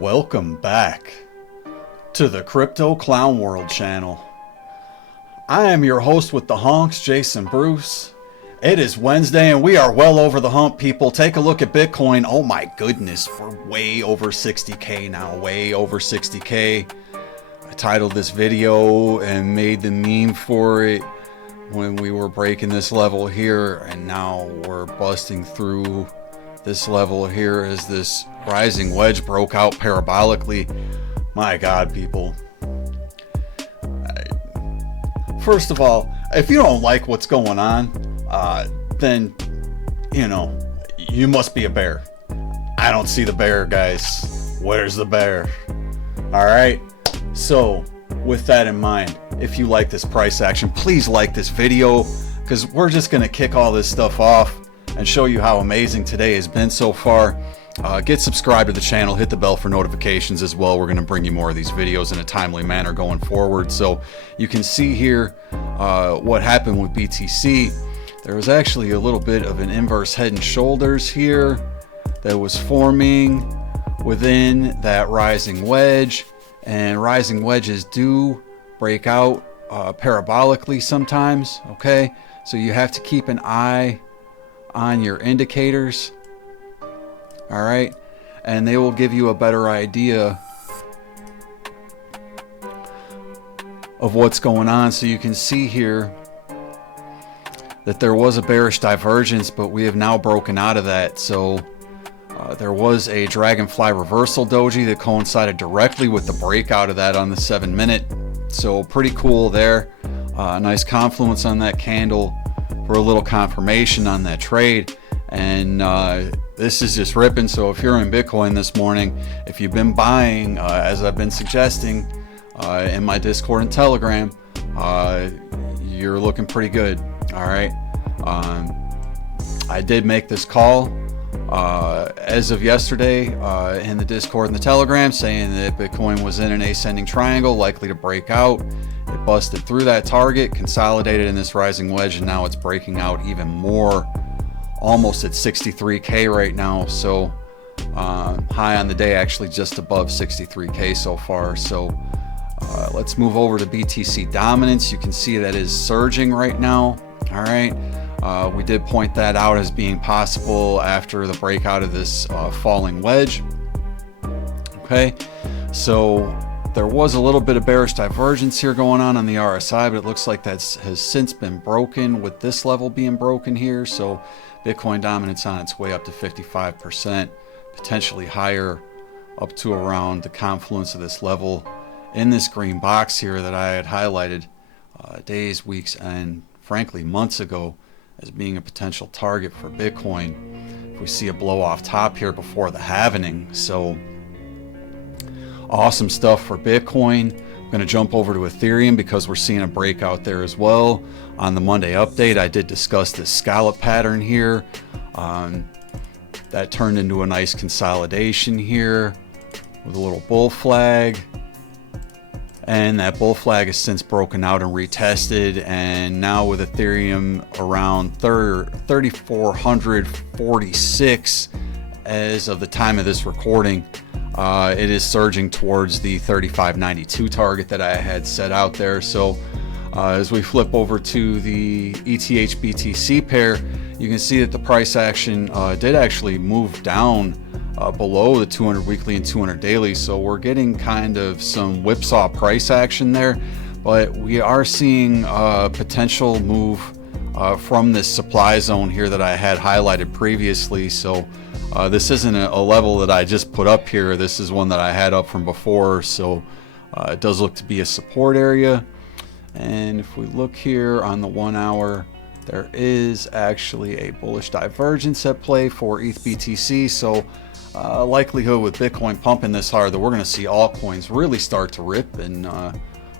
Welcome back to the Crypto Clown World channel. I am your host with the honks, Jason Bruce. It is Wednesday and we are well over the hump, people. Take a look at Bitcoin. Oh my goodness, we're way over 60K now, way over 60K. I titled this video and made the meme for it when we were breaking this level here, and now we're busting through this level here as this rising wedge broke out parabolically. My God, people. First of all, if you don't like what's going on, then, you must be a bear. I don't see the bear, guys. Where's the bear? All right. So with that in mind, if you like this price action, please like this video, because we're just going to kick all this stuff off and show you how amazing today has been so far. Get subscribed to the channel, hit the bell for notifications as well. We're going to bring you more of these videos in a timely manner going forward. So you can see here what happened with BTC. There was actually a little bit of an inverse head and shoulders here that was forming within that rising wedge, and rising wedges do break out parabolically sometimes. Okay, so you have to keep an eye on your indicators. All right, and they will give you a better idea of what's going on. So you can see here that there was a bearish divergence, but we have now broken out of that. So there was a dragonfly reversal doji that coincided directly with the breakout of that on the 7-minute. So pretty cool there. Nice confluence on that candle for a little confirmation on that trade. And this is just ripping. So if you're in Bitcoin this morning, if you've been buying, as I've been suggesting in my Discord and Telegram, you're looking pretty good. All right. I did make this call as of yesterday in the Discord and the Telegram, saying that Bitcoin was in an ascending triangle, likely to break out. It busted through that target, consolidated in this rising wedge, and now it's breaking out even more, almost at 63K right now. So high on the day, actually just above 63K so far. So let's move over to BTC dominance. You can see that is surging right now. All right. We did point that out as being possible after the breakout of this falling wedge. Okay, so there was a little bit of bearish divergence here going on the RSI, but it looks like that has since been broken, with this level being broken here. So Bitcoin dominance on its way up to 55%, potentially higher, up to around the confluence of this level in this green box here that I had highlighted days, weeks, and frankly months ago as being a potential target for Bitcoin if we see a blow off top here before the halvening. So awesome stuff for Bitcoin. I'm going to jump over to Ethereum because we're seeing a breakout there as well. On the Monday update, I did discuss this scallop pattern here. That turned into a nice consolidation here with a little bull flag. And that bull flag has since broken out and retested, and now with Ethereum around 3,446 as of the time of this recording, it is surging towards the 3,592 target that I had set out there. So as we flip over to the ETH BTC pair, you can see that the price action did actually move down below the 200 weekly and 200 daily. So we're getting kind of some whipsaw price action there, but we are seeing a potential move from this supply zone here that I had highlighted previously. So this isn't a level that I just put up here. This is one that I had up from before. So it does look to be a support area. And if we look here on the 1 hour, there is actually a bullish divergence at play for ETH BTC. So likelihood with Bitcoin pumping this hard that we're going to see altcoins really start to rip. And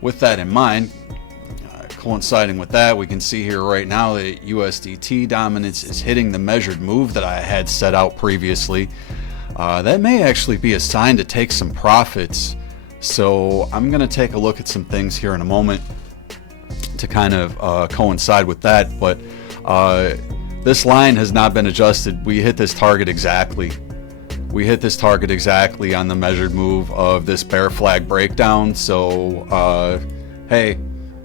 with that in mind, coinciding with that, we can see here right now that USDT dominance is hitting the measured move that I had set out previously. That may actually be a sign to take some profits. So I'm going to take a look at some things here in a moment to kind of coincide with that. But this line has not been adjusted. We hit this target exactly we hit this target exactly on the measured move of this bear flag breakdown. So hey,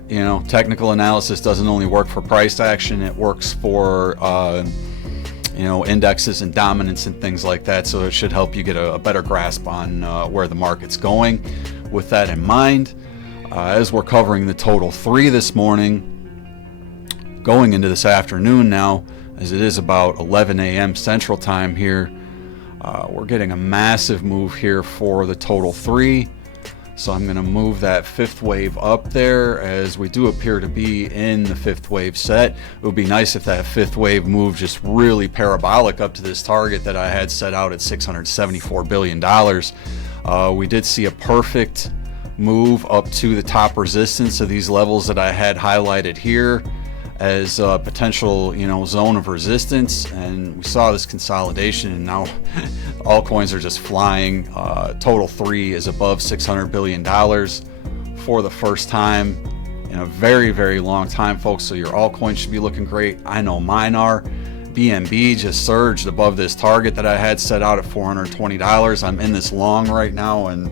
you know, technical analysis doesn't only work for price action, it works for you know, indexes and dominance and things like that. So it should help you get a better grasp on where the market's going. With that in mind, as we're covering the total 3 this morning, going into this afternoon now, as it is about 11 a.m. Central Time here, we're getting a massive move here for the total 3. So I'm going to move that 5th wave up there, as we do appear to be in the 5th wave set. It would be nice if that 5th wave moved just really parabolic up to this target that I had set out at $674 billion. We did see a perfect move up to the top resistance of these levels that I had highlighted here as a potential, you know, zone of resistance, and we saw this consolidation, and now altcoins are just flying. Total 3 is above $600 billion for the first time in a very, very long time, folks. So your altcoins should be looking great. I know mine are. BNB just surged above this target that I had set out at $420. I'm in this long right now, and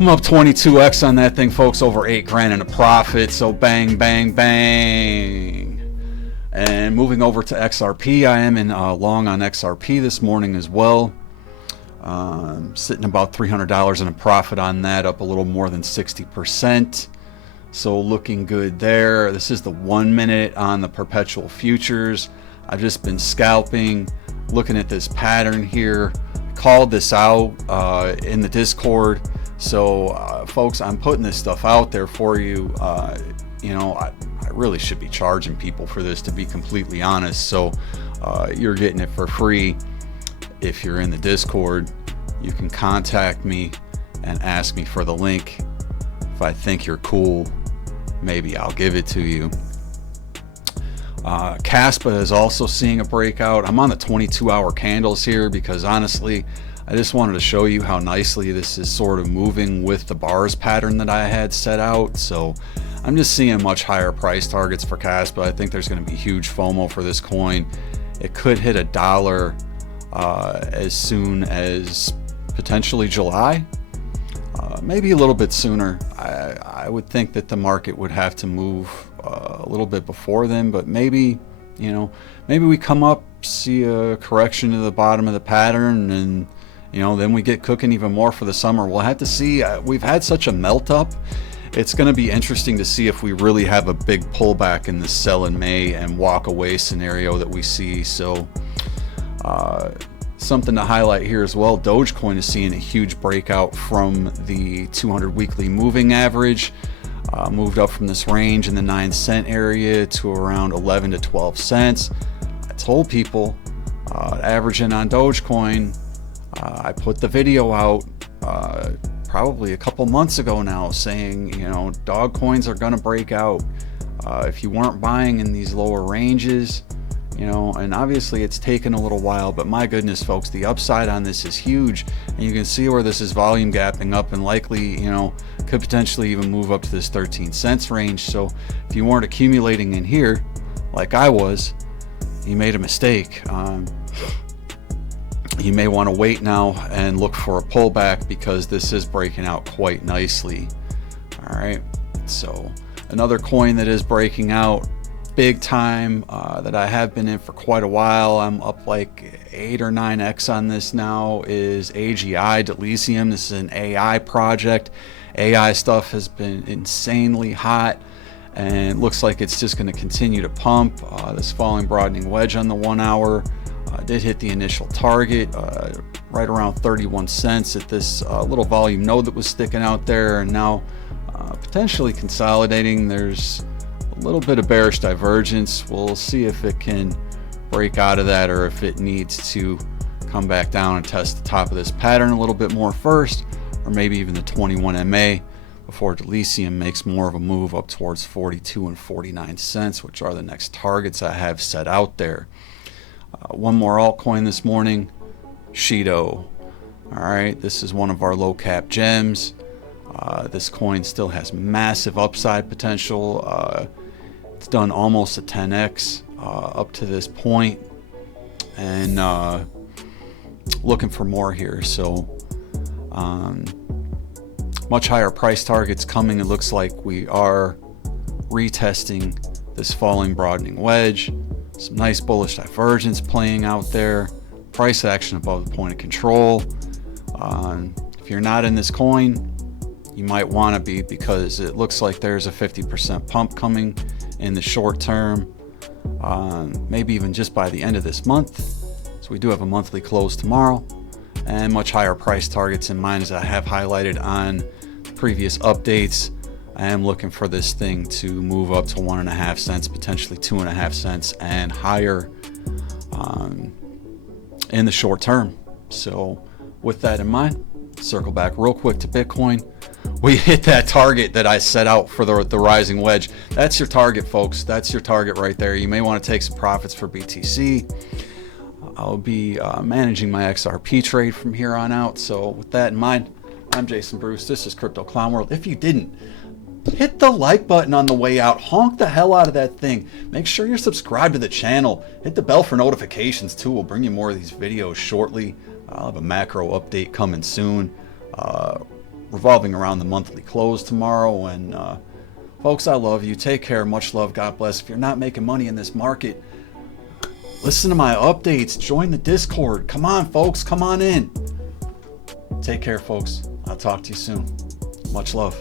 I'm up 22x on that thing, folks, over 8 grand in a profit. So bang, bang, bang. And moving over to XRP, I am in long on XRP this morning as well. Sitting about $300 in a profit on that, up a little more than 60%. So looking good there. This is the 1 minute on the perpetual futures. I've just been scalping, looking at this pattern here. Called this out in the Discord. So folks, I'm putting this stuff out there for you. You know, I really should be charging people for this, to be completely honest. So you're getting it for free. If you're in the Discord, you can contact me and ask me for the link. If I think you're cool, maybe I'll give it to you. Caspa is also seeing a breakout. I'm on the 22-hour candles here because honestly, I just wanted to show you how nicely this is sort of moving with the bars pattern that I had set out. So I'm just seeing much higher price targets for Caspa. I think there's going to be huge FOMO for this coin. It could hit $1 as soon as potentially July, maybe a little bit sooner. I would think that the market would have to move a little bit before then, but maybe, you know, maybe we come up, see a correction to the bottom of the pattern, and you know, then we get cooking even more for the summer. We'll have to see. We've had such a melt up. It's going to be interesting to see if we really have a big pullback in the sell in May and walk away scenario that we see. So something to highlight here as well. Dogecoin is seeing a huge breakout from the 200 weekly moving average. Moved up from this range in the 9-cent area to around 11 to 12 cents. I told people averaging on Dogecoin. I put the video out probably a couple months ago now saying, you know, dog coins are going to break out. If you weren't buying in these lower ranges, you know, and obviously it's taken a little while, but my goodness, folks, the upside on this is huge. And you can see where this is volume gapping up and likely, you know, could potentially even move up to this 13 cents range. So if you weren't accumulating in here like I was, you made a mistake. You may want to wait now and look for a pullback because this is breaking out quite nicely. All right, so another coin that is breaking out big time that I have been in for quite a while, I'm up like 8 or 9x on this now, is AGI, Dissecting. This is an AI project. AI stuff has been insanely hot, and it looks like it's just going to continue to pump. This falling broadening wedge on the 1 hour did hit the initial target right around 31 cents at this little volume node that was sticking out there, and now potentially consolidating. There's a little bit of bearish divergence. We'll see if it can break out of that or if it needs to come back down and test the top of this pattern a little bit more first, or maybe even the 21 MA before Dissecting makes more of a move up towards 42 and 49 cents, which are the next targets I have set out there. One more altcoin this morning, Shido. All right, this is one of our low cap gems. This coin still has massive upside potential. It's done almost a 10x up to this point, and looking for more here. So much higher price targets coming. It looks like we are retesting this falling broadening wedge. Some nice bullish divergence playing out there. Price action above the point of control. If you're not in this coin, you might want to be, because it looks like there's a 50% pump coming in the short term, maybe even just by the end of this month. So we do have a monthly close tomorrow, and much higher price targets in mind, as I have highlighted on previous updates. I am looking for this thing to move up to 1.5 cents, potentially 2.5 cents and higher in the short term. So with that in mind, circle back real quick to Bitcoin. We hit that target that I set out for the rising wedge. That's your target, folks. That's your target right there. You may want to take some profits for BTC. I'll be managing my XRP trade from here on out. So with that in mind, I'm Jason Bruce. This is Crypto Clown World. If you didn't, hit the like button on the way out. Honk the hell out of that thing. Make sure you're subscribed to the channel. Hit the bell for notifications too. We'll bring you more of these videos shortly. I'll have a macro update coming soon, revolving around the monthly close tomorrow. And folks, I love you. Take care. Much love. God bless. If you're not making money in this market, listen to my updates. Join the Discord. Come on, folks. Come on in. Take care, folks. I'll talk to you soon. Much love.